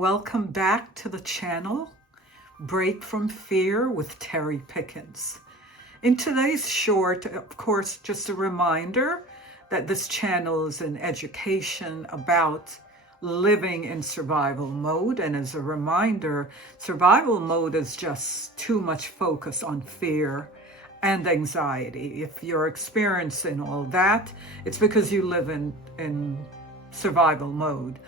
welcome back to the channel, Break from Fear with Teri Pickens. In today's short, of course, just a reminder that this channel is an education about living in survival mode. And as a reminder, survival mode is just too much focus on fear and anxiety. If you're experiencing all that, it's because you live in survival mode.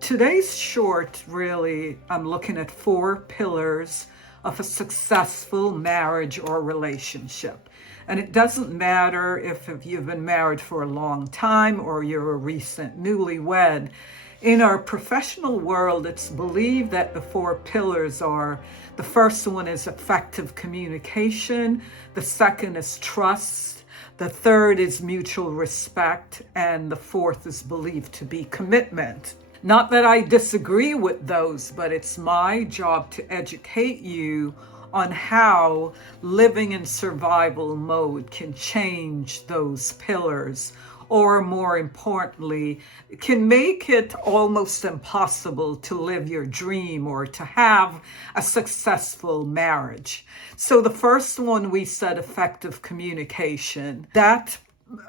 Today's short, really, I'm looking at 4 pillars of a successful marriage or relationship. And it doesn't matter if you've been married for a long time or you're a recent newlywed. In our professional world, it's believed that the 4 pillars are, the first one is effective communication, the second is trust, the third is mutual respect, and the fourth is believed to be commitment. Not that I disagree with those, but it's my job to educate you on how living in survival mode can change those pillars, or more importantly, can make it almost impossible to live your dream or to have a successful marriage. So the first one, we said effective communication. That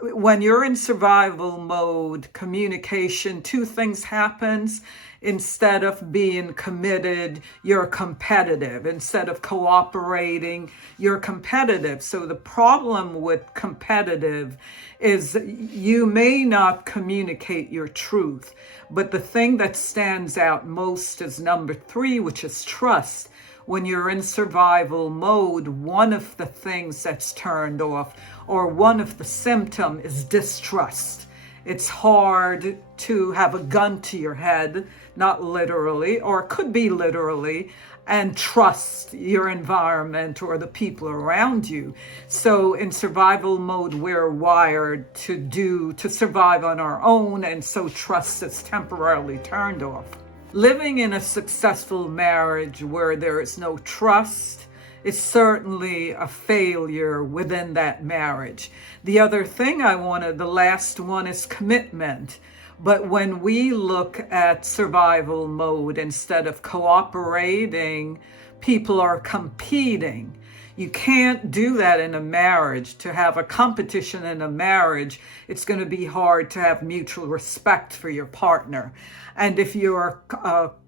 when you're in survival mode, communication, 2 things happens. Instead of being committed, you're competitive. Instead of cooperating, you're competitive. So the problem with competitive is you may not communicate your truth, but the thing that stands out most is number 3, which is trust. When you're in survival mode, one of the things that's turned off, or one of the symptoms, is distrust. It's hard to have a gun to your head, not literally, or it could be literally, and trust your environment or the people around you. So in survival mode, we're wired to survive on our own, and so trust is temporarily turned off. Living in a successful marriage where there is no trust is certainly a failure within that marriage. The other thing the last one is commitment. But when we look at survival mode, instead of cooperating, people are competing. You can't do that in a marriage. To have a competition in a marriage, it's going to be hard to have mutual respect for your partner. And if you're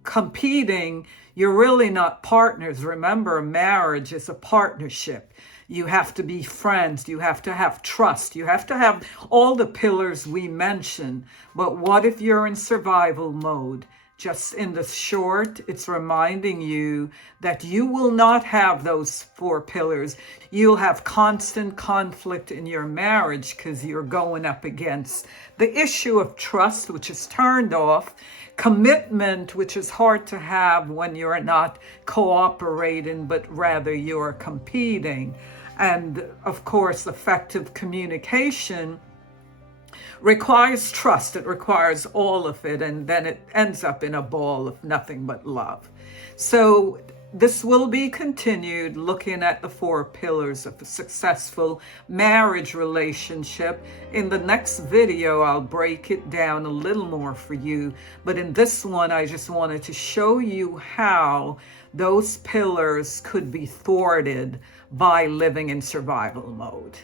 competing, you're really not partners. Remember, marriage is a partnership. You have to be friends. You have to have trust. You have to have all the pillars we mentioned. But what if you're in survival mode? Just in the short, it's reminding you that you will not have those 4 pillars. You'll have constant conflict in your marriage because you're going up against the issue of trust, which is turned off, commitment, which is hard to have when you're not cooperating, but rather you're competing. And of course, effective communication requires trust. It requires all of it, and then it ends up in a ball of nothing but love. So this will be continued, looking at the 4 pillars of a successful marriage relationship. In the next video, I'll break it down a little more for you. But in this one, I just wanted to show you how those pillars could be thwarted by living in survival mode.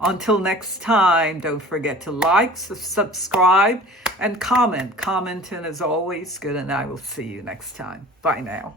Until next time, don't forget to like, subscribe, and comment. Commenting is always good, and I will see you next time. Bye now.